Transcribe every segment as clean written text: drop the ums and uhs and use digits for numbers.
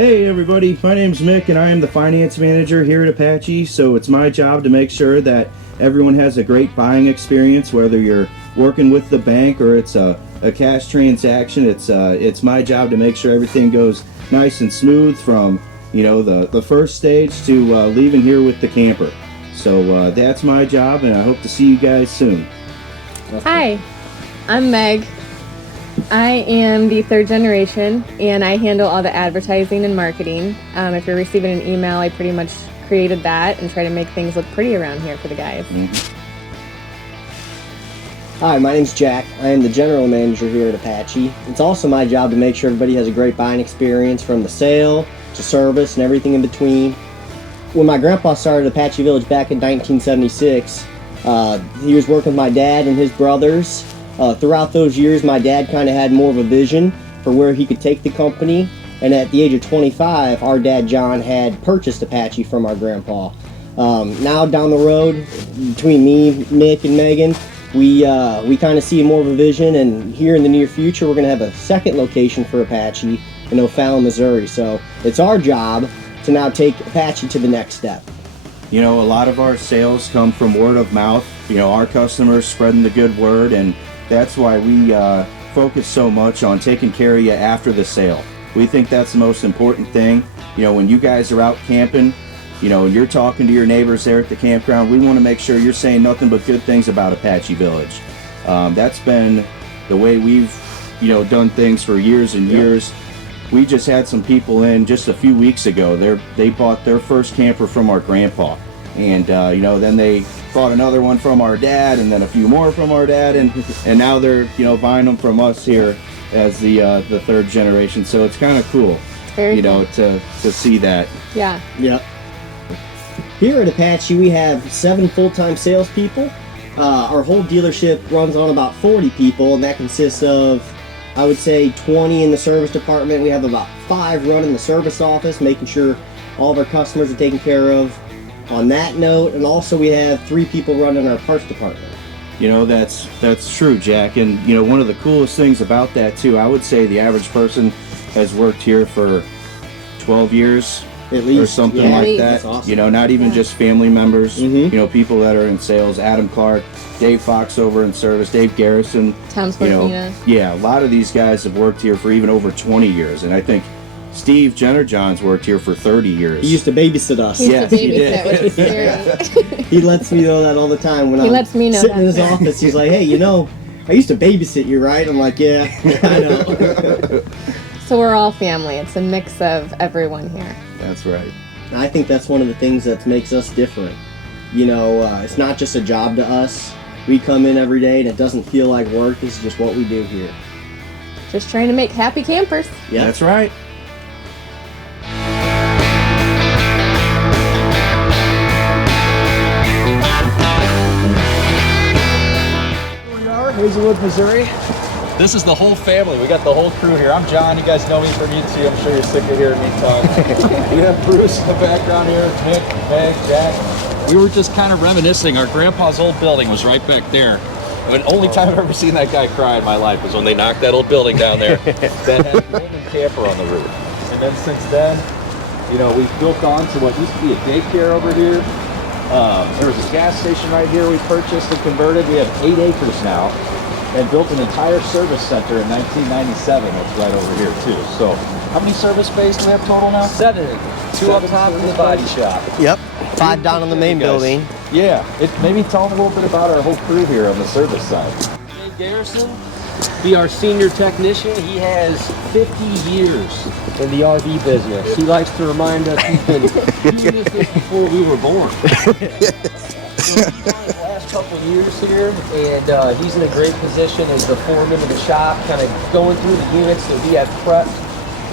Hey everybody, my name's Mick and I am the finance manager here at Apache. So it's my job to make sure that everyone has a great buying experience, whether you're working with the bank or it's a cash transaction. It's my job to make sure everything goes nice and smooth from, you know, the first stage to leaving here with the camper. So that's my job, and I hope to see you guys soon. Hi, I'm Meg. I am the third generation, and I handle all the advertising and marketing. If you're receiving an email, I pretty much created that and try to make things look pretty around here for the guys. Hi, my name's Jack. I am the general manager here at Apache. It's also my job to make sure everybody has a great buying experience from the sale to service and everything in between. When my grandpa started Apache Village back in 1976, he was working with my dad and his brothers. Throughout those years, my dad kind of had more of a vision for where he could take the company. And at the age of 25, our dad John had purchased Apache from our grandpa. Now down the road, between me, Mick, and Megan, we kind of see more of a vision, and here in the near future we're going to have a second location for Apache in O'Fallon, Missouri. So it's our job to now take Apache to the next step. You know, a lot of our sales come from word of mouth, you know, our customers spreading the good word, and that's why we focus so much on taking care of you after the sale. We think that's the most important thing. You know, when you guys are out camping, you know, and you're talking to your neighbors there at the campground, we want to make sure you're saying nothing but good things about Apache Village. That's been the way we've, you know, done things for years and years. We just had some people in just a few weeks ago. They bought their first camper from our grandpa, and you know, then they bought another one from our dad, and then a few more from our dad, and now they're, you know, buying them from us here as the third generation. So it's kind of cool, you know, to see that. Yeah. Yep. Here at Apache, we have 7 full-time salespeople. Our whole dealership runs on about 40 people, and that consists of, I would say, 20 in the service department. We have about 5 running the service office, making sure all of our customers are taken care of on that note. And also we have 3 people running our parts department. You know, that's true, Jack. And, you know, one of the coolest things about that, too, I would say the average person has worked here for 12 years. At least, or something like that. That's awesome. You know, not even just family members. You know, people that are in sales. Adam Clark, Dave Fox over in service, Dave Garrison. Tom you know, Sportina. yeah, a lot of these guys have worked here for even over 20 years, and I think Steve Jenner-John's worked here for 30 years. He used to babysit us. Yes, he did. Which is scary. He lets me know that all the time when He I'm lets me know sitting in that. his office. He's like, "Hey, you know, I used to babysit you, right?" I'm like, "Yeah, I know." So we're all family. It's a mix of everyone here. That's right. And I think that's one of the things that makes us different. You know, it's not just a job to us. We come in every day and it doesn't feel like work. This is just what we do here. Just trying to make happy campers. Yeah, That's right. Here we are, Hazelwood, Missouri. This is the whole family. We got the whole crew here. I'm John. You guys know me from YouTube. I'm sure you're sick of hearing me talk. We have Bruce in the background here, Nick, Meg, Jack. We were just kind of reminiscing. Our grandpa's old building was right back there. The only time I've ever seen that guy cry in my life was when they knocked that old building down there that had a Raymond camper on the roof. And then since then, you know, we've built on to what used to be a daycare over here. There was a gas station right here we purchased and converted. We have 8 acres now, and built an entire service center in 1997 that's right over here too. So how many service bays do we have total now? 7. 2 up top in the body shop. Yep. 5 down on the main building. Yeah. Maybe tell them a little bit about our whole crew here on the service side. Dave Garrison, be our senior technician. He has 50 years in the RV business. He likes to remind us he's been doing this before we were born. So he's on his last couple of years here, and he's in a great position as the foreman of the shop, kind of going through the units that we have prepped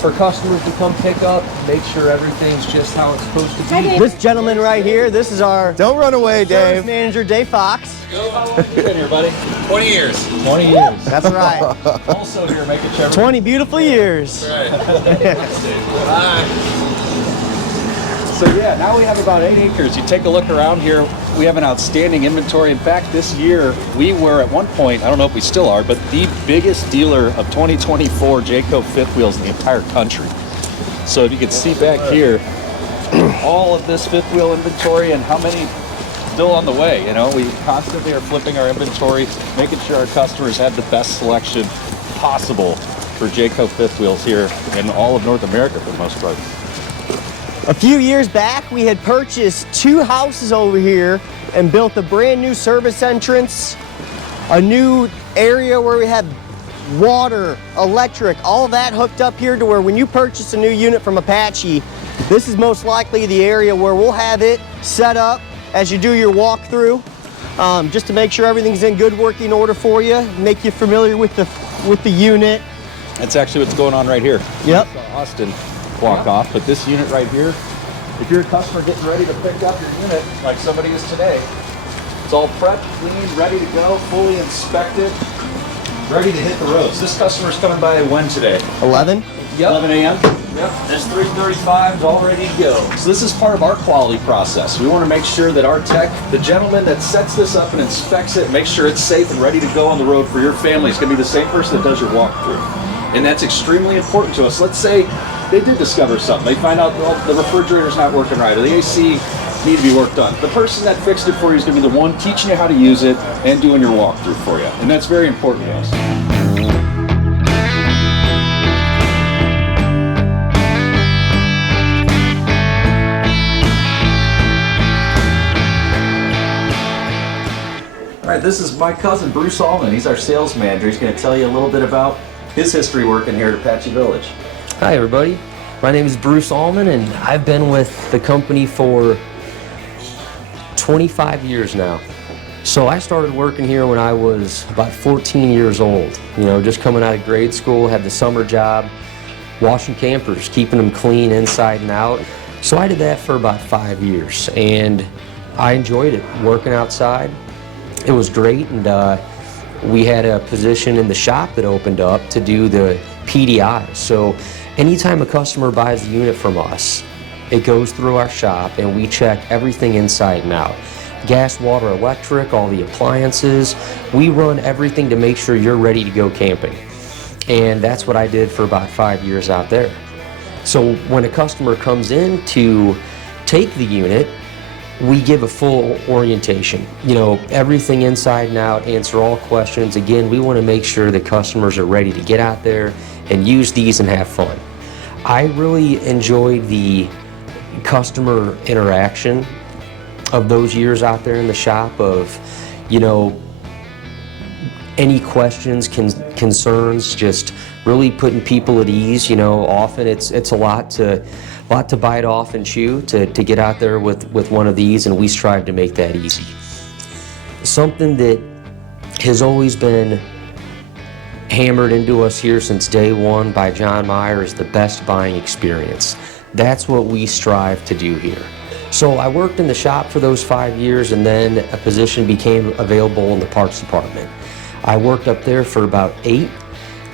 for customers to come pick up, make sure everything's just how it's supposed to be. This gentleman right here, this is our Don't run away, service Dave. manager, Dave Fox. How long have you been here, buddy? 20 years. 20 years. That's right. Also here making sure 20 beautiful years. Right. So yeah, now we have about 8 acres. You take a look around here, we have an outstanding inventory. In fact, this year we were at one point, I don't know if we still are, but the biggest dealer of 2024 Jayco fifth wheels in the entire country. So you can see back here, all of this fifth wheel inventory and how many still on the way. You know, we constantly are flipping our inventory, making sure our customers have the best selection possible for Jayco fifth wheels here in all of North America for the most part. A few years back, we had purchased 2 houses over here and built a brand new service entrance, a new area where we had water, electric, all that hooked up here to where when you purchase a new unit from Apache, this is most likely the area where we'll have it set up as you do your walkthrough, just to make sure everything's in good working order for you, make you familiar with the unit. That's actually what's going on right here. Yep. Austin walk off, but this unit right here, if you're a customer getting ready to pick up your unit like somebody is today, it's all prepped, clean, ready to go, fully inspected, ready to hit the roads. This customer's coming by when today? 11? Yep. 11 a.m. Yep. This 335 is all ready to go. So this is part of our quality process. We want to make sure that our tech, the gentleman that sets this up and inspects it, makes sure it's safe and ready to go on the road for your family. It's going to be the same person that does your walkthrough. And that's extremely important to us. Let's say they did discover something. They find out the refrigerator's not working right or the AC need to be worked on. The person that fixed it for you is going to be the one teaching you how to use it and doing your walkthrough for you. And that's very important to us. All right, this is my cousin Bruce Allman. He's our sales manager. He's going to tell you a little bit about his history working here at Apache Village. Hi everybody, my name is Bruce Allman and I've been with the company for 25 years now. So I started working here when I was about 14 years old. You know, just coming out of grade school, had the summer job, washing campers, keeping them clean inside and out. So I did that for about 5 years and I enjoyed it, working outside. It was great, and we had a position in the shop that opened up to do the PDI. So anytime a customer buys a unit from us, it goes through our shop and we check everything inside and out. Gas, water, electric, all the appliances. We run everything to make sure you're ready to go camping. And that's what I did for about 5 years out there. So when a customer comes in to take the unit, we give a full orientation. You know, everything inside and out, answer all questions. Again, we want to make sure that customers are ready to get out there and use these and have fun. I really enjoyed the customer interaction of those years out there in the shop of, you know, any questions, concerns, just really putting people at ease. You know, often it's a lot to bite off and chew to get out there with one of these, and we strive to make that easy. Something that has always been hammered into us here since day one by John Meyer is the best buying experience. That's what we strive to do here. So I worked in the shop for those 5 years, and then a position became available in the parts department. I worked up there for about 8,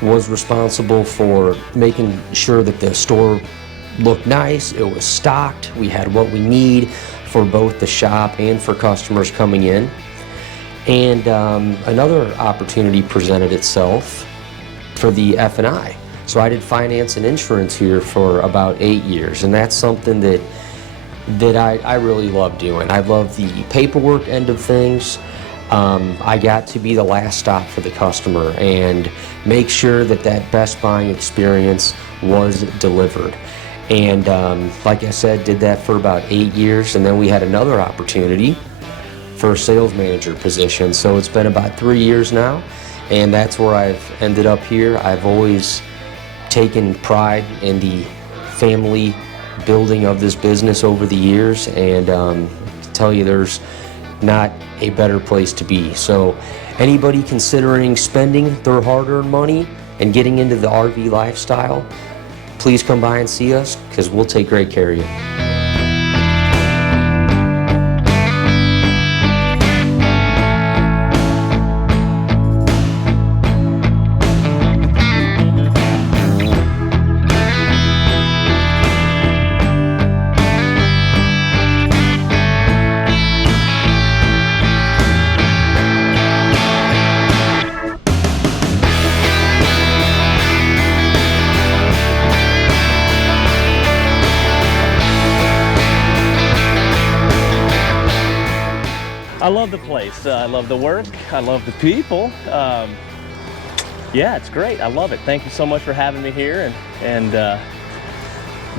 was responsible for making sure that the store looked nice, it was stocked, we had what we need for both the shop and for customers coming in. And another opportunity presented itself for the F&I. So I did finance and insurance here for about 8 years, and that's something that I really love doing. I love the paperwork end of things. I got to be the last stop for the customer and make sure that that best buying experience was delivered. And like I said, did that for about 8 years, and then we had another opportunity for a sales manager position. So it's been about 3 years now, and that's where I've ended up here. I've always taken pride in the family building of this business over the years, and to tell you, there's not a better place to be. So anybody considering spending their hard-earned money and getting into the RV lifestyle, please come by and see us, because we'll take great care of you. place. I love the work. I love the people. Yeah, it's great. I love it. Thank you so much for having me here, and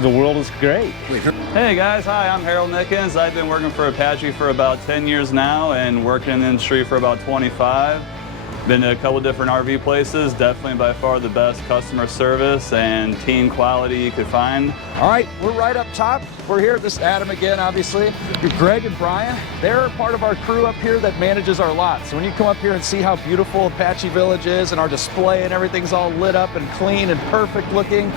the world is great. Hey guys, hi, I'm Harold Nickens. I've been working for Apache for about 10 years now and working in the industry for about 25. Been to a couple different RV places, definitely by far the best customer service and team quality you could find. All right, we're right up top. We're here. This is Adam again, obviously. Greg and Brian, they're part of our crew up here that manages our lot. So when you come up here and see how beautiful Apache Village is and our display and everything's all lit up and clean and perfect looking,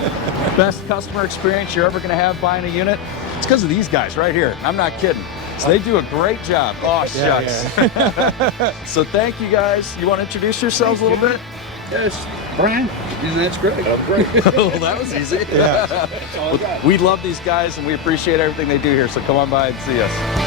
best customer experience you're ever gonna have buying a unit, it's because of these guys right here. I'm not kidding. So they do a great job. Oh, shucks. Yeah. So thank you guys. You want to introduce yourselves a little bit? Yes, Brian. That's great. Oh, great. Well, that was easy. Yeah. We love these guys and we appreciate everything they do here. So come on by and see us.